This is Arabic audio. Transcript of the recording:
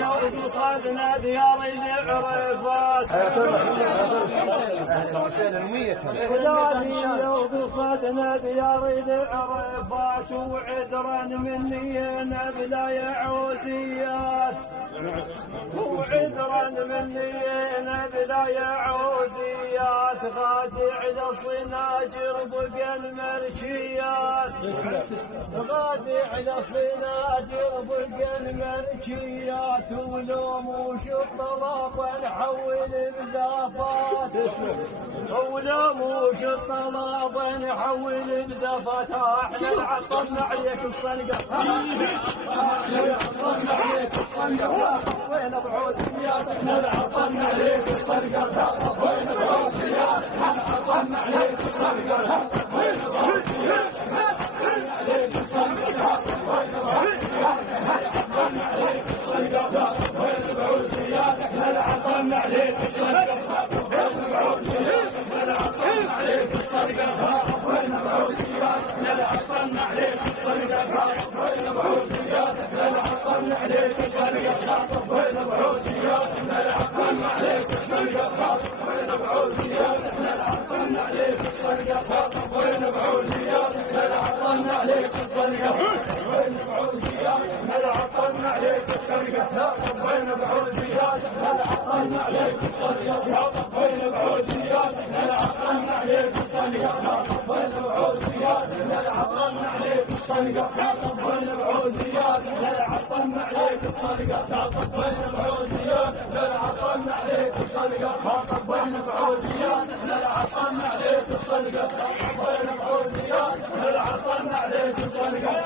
وقصدنا ديار العرفات وقصدنا ديار العرفات وعذرا مني بلا يعوزيات وعذرا مني بلا يعوزيات غادع لصناجر بقى الملكيات غادع لصناجر بقى الملكيات ولوم وش الطلب نحول بزافات ولوم وش الطلب نحول بزافات احنا عطلنا عليك الصنقه عطلنا عليك الصنقه وين بعوزيات احنا عطلنا عليك الصنقه وين بعوزيات احنا عطلنا عليك الصنقه وين بعوزيات عليك الصنقه وين عليك الصنقه وين بعوزيات احنا عطلنا عليك الصنقه وين بعوزيات احنا عطلنا عليك الصنقه وين بعوزيات احنا عطلنا عليك الصنقه وين بعوزيات احنا عطلنا عليك الصنقه وين بعوزيات احنا عطلنا عليك الصنقه وين بعوزيات احنا عطلنا عليك الصنقه وين بعوزيات احنا عطلنا عليك الصنقه وين بعوزيات احنا عطلنا عليك الصنقه وين بعوزيات احنا عطلنا عليك الصنقه وين بعوزيات احنا عطلنا عليك الصنقه وين بعوزيات احنا عطلنا عليك الصنقه وين بعوزيات احنا عطلنا عليك الصنقه وين بعوزيات احنا عطلنا عليك الصنقه وين بعوزيات احنا عطلنا عليك الصنقه وين بعوزيات احنا عطلنا عليك الصنقه